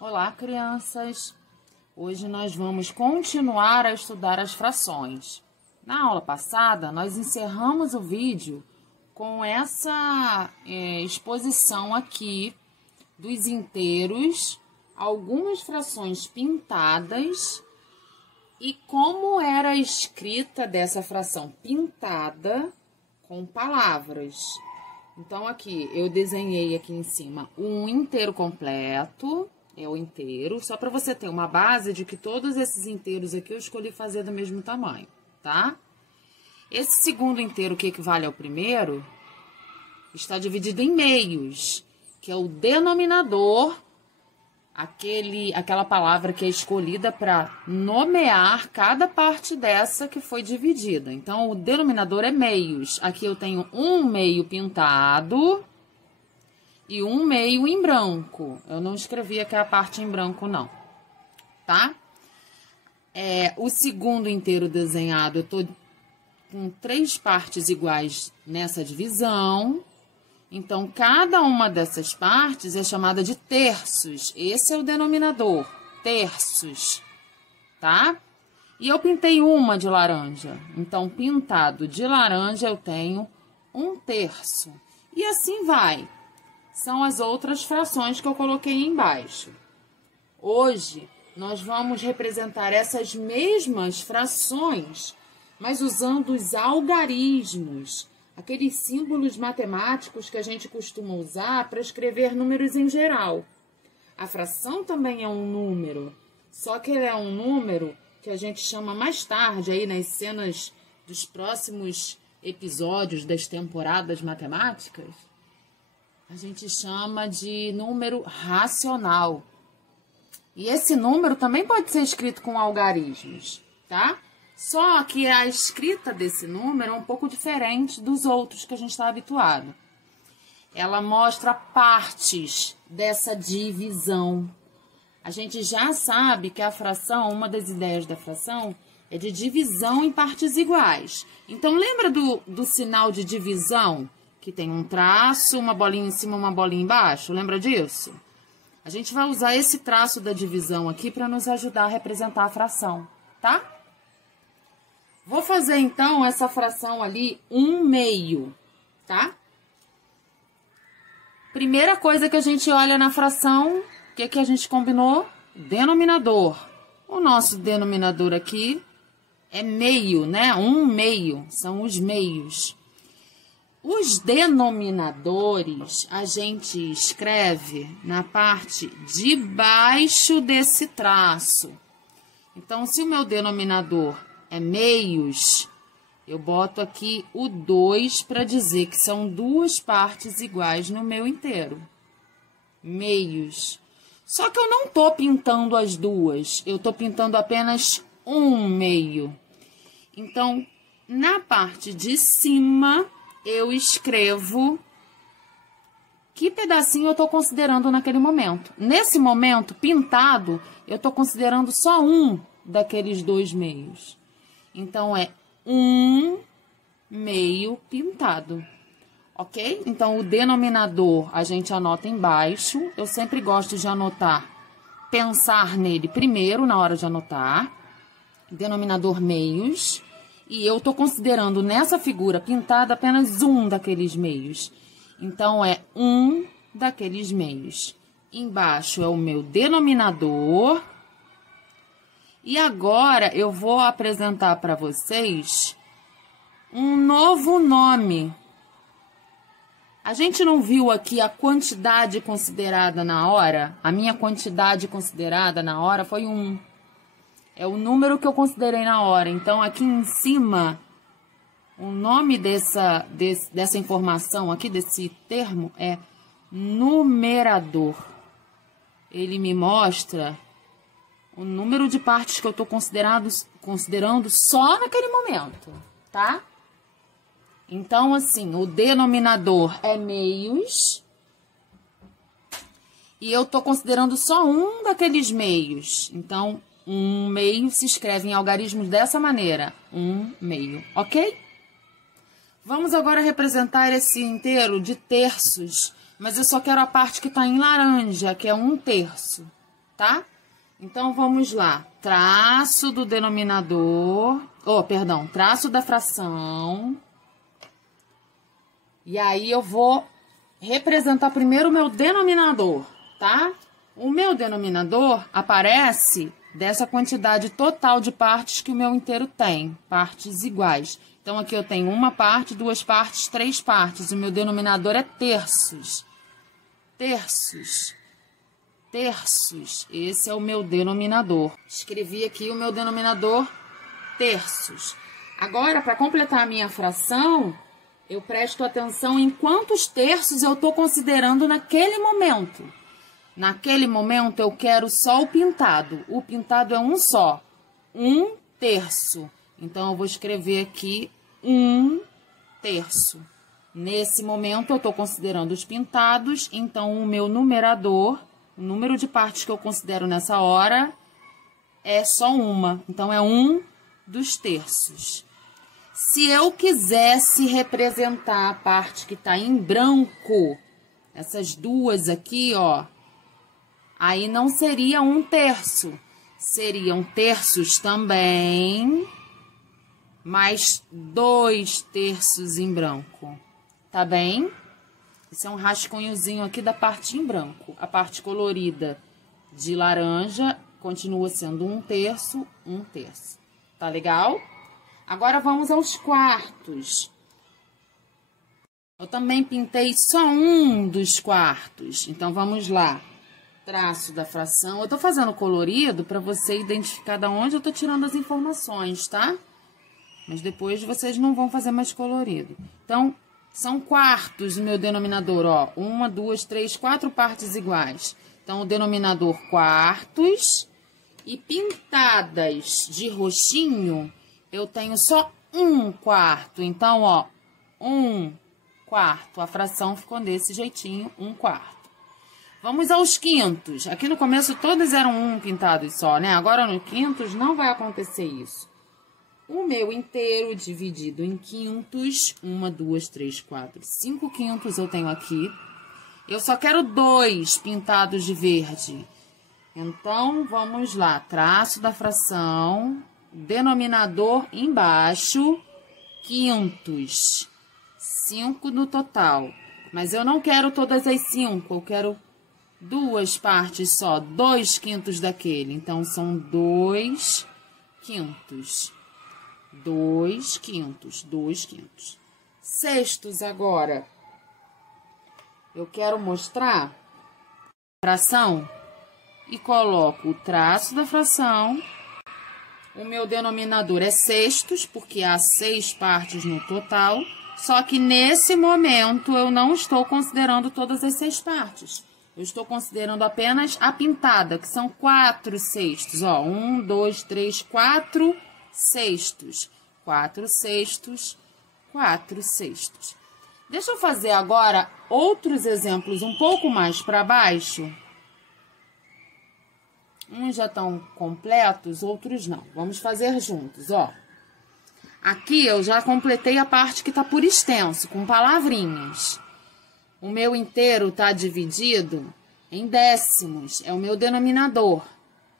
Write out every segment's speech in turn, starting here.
Olá, crianças! Hoje nós vamos continuar a estudar as frações. Na aula passada, nós encerramos o vídeo com essa exposição aqui dos inteiros, algumas frações pintadas e como era a escrita dessa fração pintada com palavras. Então, aqui, eu desenhei aqui em cima um inteiro completo, é o inteiro, só para você ter uma base de que todos esses inteiros aqui eu escolhi fazer do mesmo tamanho, tá? Esse segundo inteiro, que equivale ao primeiro, está dividido em meios, que é o denominador, aquela palavra que é escolhida para nomear cada parte dessa que foi dividida. Então, o denominador é meios. Aqui eu tenho um meio pintado e um meio em branco. Eu não escrevi aqui a parte em branco, não, tá? O segundo inteiro desenhado, eu tô com 3 partes iguais nessa divisão. Então, cada uma dessas partes é chamada de terços. Esse é o denominador, terços, tá? E eu pintei uma de laranja. Então, pintado de laranja, eu tenho 1/3. E assim vai. São as outras frações que eu coloquei embaixo. Hoje, nós vamos representar essas mesmas frações, mas usando os algarismos, aqueles símbolos matemáticos que a gente costuma usar para escrever números em geral. A fração também é um número, só que ele é um número que a gente chama mais tarde, aí nas cenas dos próximos episódios das temporadas matemáticas, a gente chama de número racional. E esse número também pode ser escrito com algarismos, tá? Só que a escrita desse número é um pouco diferente dos outros que a gente está habituado. Ela mostra partes dessa divisão. A gente já sabe que a fração, uma das ideias da fração, é de divisão em partes iguais. Então, lembra do sinal de divisão? Que tem um traço, uma bolinha em cima, uma bolinha embaixo? Lembra disso? A gente vai usar esse traço da divisão aqui para nos ajudar a representar a fração, tá? Vou fazer, então, essa fração ali, 1/2, tá? Primeira coisa que a gente olha na fração, o que a gente combinou? Denominador. O nosso denominador aqui é meio, né? 1/2, são os meios. Os denominadores, a gente escreve na parte de baixo desse traço. Então, se o meu denominador é meios, eu boto aqui o 2 para dizer que são 2 partes iguais no meu inteiro. Meios. Só que eu não tô pintando as duas, eu tô pintando apenas 1/2. Então, na parte de cima, eu escrevo que pedacinho eu tô considerando naquele momento. Nesse momento, pintado, eu tô considerando só um daqueles 2 meios. Então, é 1/2 pintado, ok? Então, o denominador a gente anota embaixo. Eu sempre gosto de anotar, pensar nele primeiro na hora de anotar. Denominador meios. E eu tô considerando nessa figura pintada apenas um daqueles meios. Então, é 1 daqueles meios. Embaixo é o meu denominador. E agora, eu vou apresentar para vocês um novo nome. A gente não viu aqui a quantidade considerada na hora? A minha quantidade considerada na hora foi 1. É o número que eu considerei na hora. Então, aqui em cima, o nome dessa informação aqui, desse termo, é numerador. Ele me mostra o número de partes que eu estou considerando só naquele momento, tá? Então, assim, o denominador é meios. E eu estou considerando só um daqueles meios. Então, 1/2 se escreve em algarismos dessa maneira. 1/2, ok? Vamos agora representar esse inteiro de terços. Mas eu só quero a parte que está em laranja, que é 1/3. tá? Então, vamos lá. Traço do denominador... traço da fração. E aí, eu vou representar primeiro o meu denominador, tá? O meu denominador aparece dessa quantidade total de partes que o meu inteiro tem. Partes iguais. Então, aqui eu tenho uma parte, duas partes, três partes. O meu denominador é terços. Terços. Terços. Esse é o meu denominador. Escrevi aqui o meu denominador terços. Agora, para completar a minha fração, eu presto atenção em quantos terços eu estou considerando naquele momento. Naquele momento, eu quero só o pintado. O pintado é um só. 1/3. Então, eu vou escrever aqui 1/3. Nesse momento, eu estou considerando os pintados. Então, o meu numerador, o número de partes que eu considero nessa hora, é só uma. Então, é 1/3. Se eu quisesse representar a parte que está em branco, essas duas aqui, ó, aí não seria 1/3. Seriam terços também, mais 2/3 em branco. Tá bem? Esse é um rascunhozinho aqui da parte em branco. A parte colorida de laranja continua sendo 1/3, 1/3. Tá legal? Agora, vamos aos quartos. Eu também pintei só um dos quartos. Então, vamos lá. Traço da fração. Eu tô fazendo colorido para você identificar de onde eu tô tirando as informações, tá? Mas depois vocês não vão fazer mais colorido. Então, são quartos no meu denominador, ó. 1, 2, 3, 4 partes iguais. Então, o denominador quartos. E pintadas de roxinho, eu tenho só 1/4. Então, ó, 1/4. A fração ficou desse jeitinho, 1/4. Vamos aos quintos. Aqui no começo todos eram pintados só, né? Agora no quintos não vai acontecer isso. O meu inteiro dividido em quintos, 1, 2, 3, 4, 5 quintos eu tenho aqui. Eu só quero 2 pintados de verde. Então, vamos lá. Traço da fração, denominador embaixo, quintos. 5 no total. Mas eu não quero todas as 5, eu quero 2 partes só, 2 quintos daquele. Então, são 2 quintos. 2 quintos, 2 quintos. Sextos agora. Eu quero mostrar a fração e coloco o traço da fração. O meu denominador é sextos, porque há 6 partes no total. Só que nesse momento eu não estou considerando todas as 6 partes. Eu estou considerando apenas a pintada, que são 4 sextos. Ó, 1, 2, 3, 4 sextos. 4 sextos, 4 sextos. Deixa eu fazer agora outros exemplos um pouco mais para baixo. Uns já estão completos, outros não. Vamos fazer juntos, ó. Aqui eu já completei a parte que está por extenso, com palavrinhas. O meu inteiro está dividido em décimos, é o meu denominador.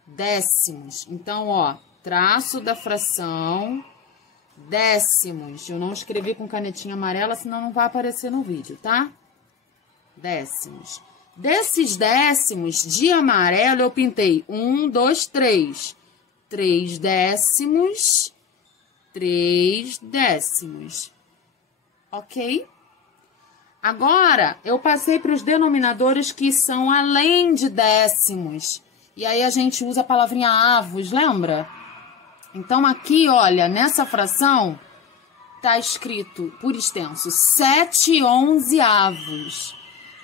Décimos. Então, ó, traço da fração, décimos. Eu não escrevi com canetinha amarela, senão não vai aparecer no vídeo, tá? Décimos. Desses décimos de amarelo, eu pintei 1, 2, 3. 3 décimos, 3 décimos. Ok? Agora, eu passei para os denominadores que são além de décimos. E aí, a gente usa a palavrinha avos, lembra? Então, aqui, olha, nessa fração, tá escrito, por extenso, 7/11.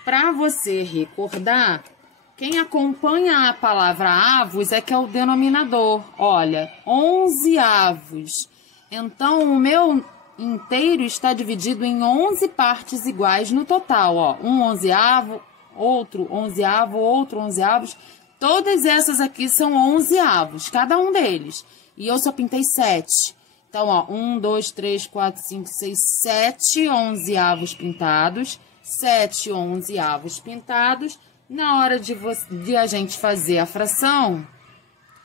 Para você recordar, quem acompanha a palavra avos é que é o denominador. Olha, 11/. Então, o meu inteiro está dividido em 11 partes iguais no total, ó. Um 11avo, outro 11avo, outro 11avos. Todas essas aqui são 11avos, cada um deles. E eu só pintei 7. Então, ó, 1, 2, 3, 4, 5, 6, 7 11avos pintados. 7 11avos pintados. Na hora de a gente fazer a fração,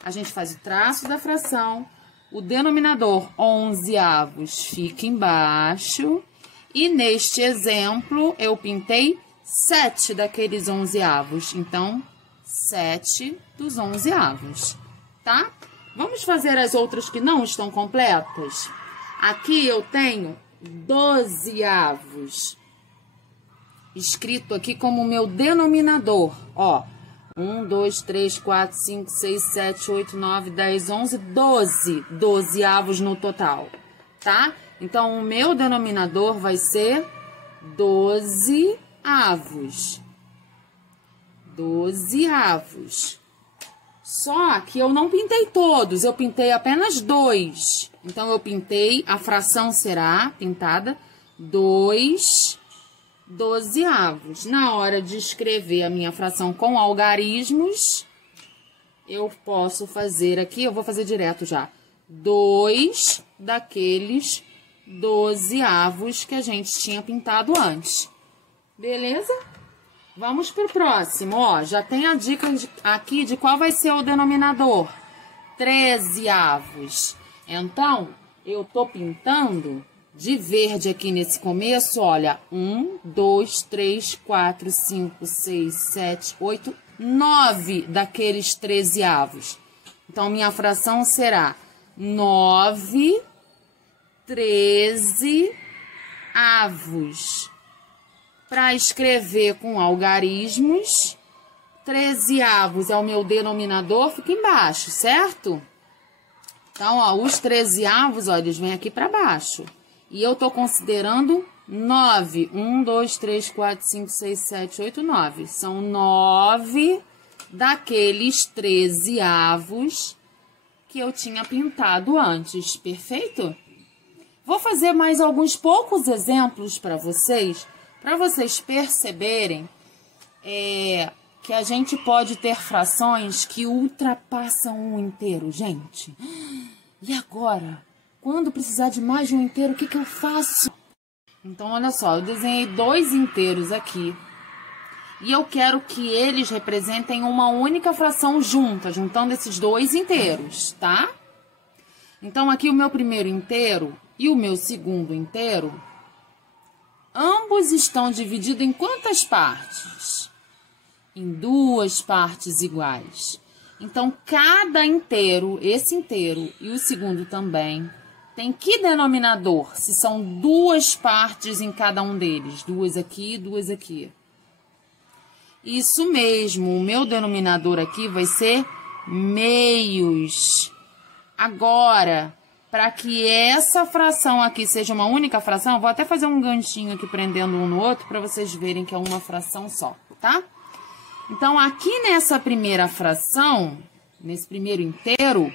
a gente faz o traço da fração, o denominador 11avos fica embaixo, e neste exemplo eu pintei 7 daqueles 11avos, então 7 dos 11avos, tá? Vamos fazer as outras que não estão completas? Aqui eu tenho 12avos, escrito aqui como meu denominador, ó. 1, 2, 3, 4, 5, 6, 7, 8, 9, 10, 11, 12. 12avos no total, tá? Então, o meu denominador vai ser 12avos. 12avos. Só que eu não pintei todos, eu pintei apenas 2. Então, eu pintei, a fração será pintada 2 12avos. Na hora de escrever a minha fração com algarismos, eu posso fazer aqui, eu vou fazer direto já, 2 daqueles 12avos que a gente tinha pintado antes. Beleza? Vamos pro próximo, ó. Já tem a dica aqui de qual vai ser o denominador. 13avos. Então, eu tô pintando de verde aqui nesse começo, olha, 1, 2, 3, 4, 5, 6, 7, 8, 9 daqueles 13avos. Então, minha fração será 9 13avos. Para escrever com algarismos, 13avos é o meu denominador, fica embaixo, certo? Então, ó, os 13avos, ó, eles vêm aqui para baixo. E eu tô considerando 9. 1, 2, 3, 4, 5, 6, 7, 8, 9. São 9 daqueles 13avos que eu tinha pintado antes, perfeito? Vou fazer mais alguns poucos exemplos para vocês perceberem que a gente pode ter frações que ultrapassam um inteiro, gente. E agora? Quando precisar de mais de um inteiro, o que que eu faço? Então, olha só, eu desenhei 2 inteiros aqui. E eu quero que eles representem uma única fração junta, juntando esses 2 inteiros, tá? Então, aqui o meu primeiro inteiro e o meu segundo inteiro, ambos estão divididos em quantas partes? Em 2 partes iguais. Então, cada inteiro, esse inteiro e o segundo também, tem que denominador? Se são 2 partes em cada um deles. 2 aqui e 2 aqui. Isso mesmo, o meu denominador aqui vai ser meios. Agora, para que essa fração aqui seja uma única fração, eu vou até fazer um ganchinho aqui prendendo um no outro para vocês verem que é uma fração só, tá? Então, aqui nessa primeira fração, nesse primeiro inteiro,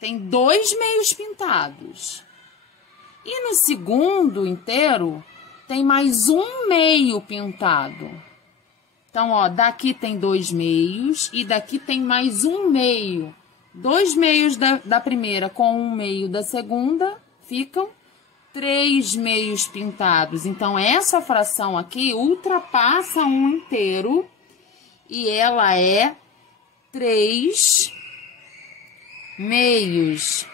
tem 2 meios pintados. E no segundo inteiro, tem mais um meio pintado. Então, ó, daqui tem 2 meios e daqui tem mais um meio. 2 meios da primeira com um meio da segunda, ficam 3 meios pintados. Então, essa fração aqui ultrapassa um inteiro e ela é 3 meios.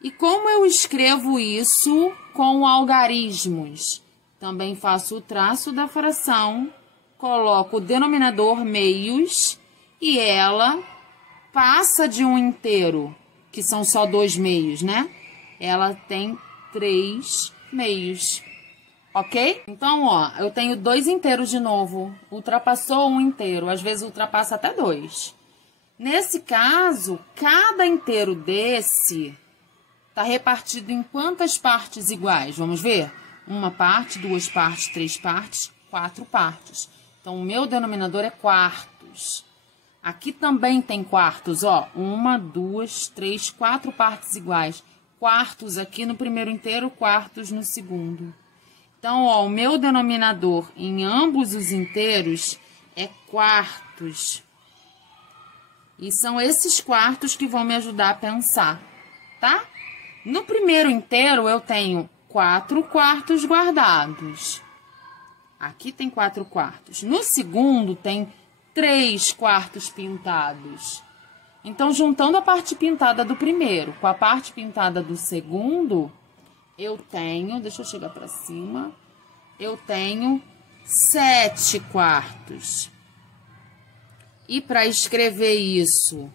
E como eu escrevo isso com algarismos? Também faço o traço da fração, coloco o denominador meios e ela passa de um inteiro, que são só 2 meios, né? Ela tem 3 meios, ok? Então, ó, eu tenho 2 inteiros de novo, ultrapassou um inteiro, às vezes ultrapassa até 2. Nesse caso, cada inteiro desse está repartido em quantas partes iguais? Vamos ver? 1 parte, 2 partes, 3 partes, 4 partes. Então, o meu denominador é quartos. Aqui também tem quartos, ó. 1, 2, 3, 4 partes iguais. Quartos aqui no primeiro inteiro, quartos no segundo. Então, ó, o meu denominador em ambos os inteiros é quartos. E são esses quartos que vão me ajudar a pensar, tá? No primeiro inteiro, eu tenho 4 quartos guardados. Aqui tem 4/4. No segundo, tem 3/4 pintados. Então, juntando a parte pintada do primeiro com a parte pintada do segundo, eu tenho... Deixa eu chegar para cima. Eu tenho 7/4. E para escrever isso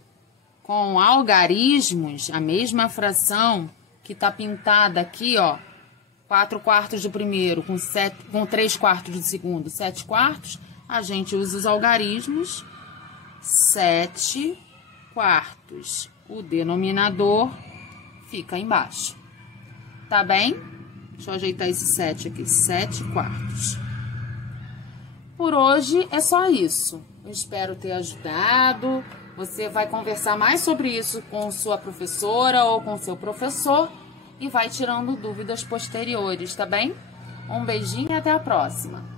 com algarismos, a mesma fração que está pintada aqui, ó, 4/4 do primeiro com 3/4 do segundo, 7/4, a gente usa os algarismos, 7/4. O denominador fica embaixo. Tá bem? Deixa eu ajeitar esse 7 aqui, 7/4. Por hoje é só isso. Eu espero ter ajudado. Você vai conversar mais sobre isso com sua professora ou com seu professor e vai tirando dúvidas posteriores, tá bem? Um beijinho e até a próxima.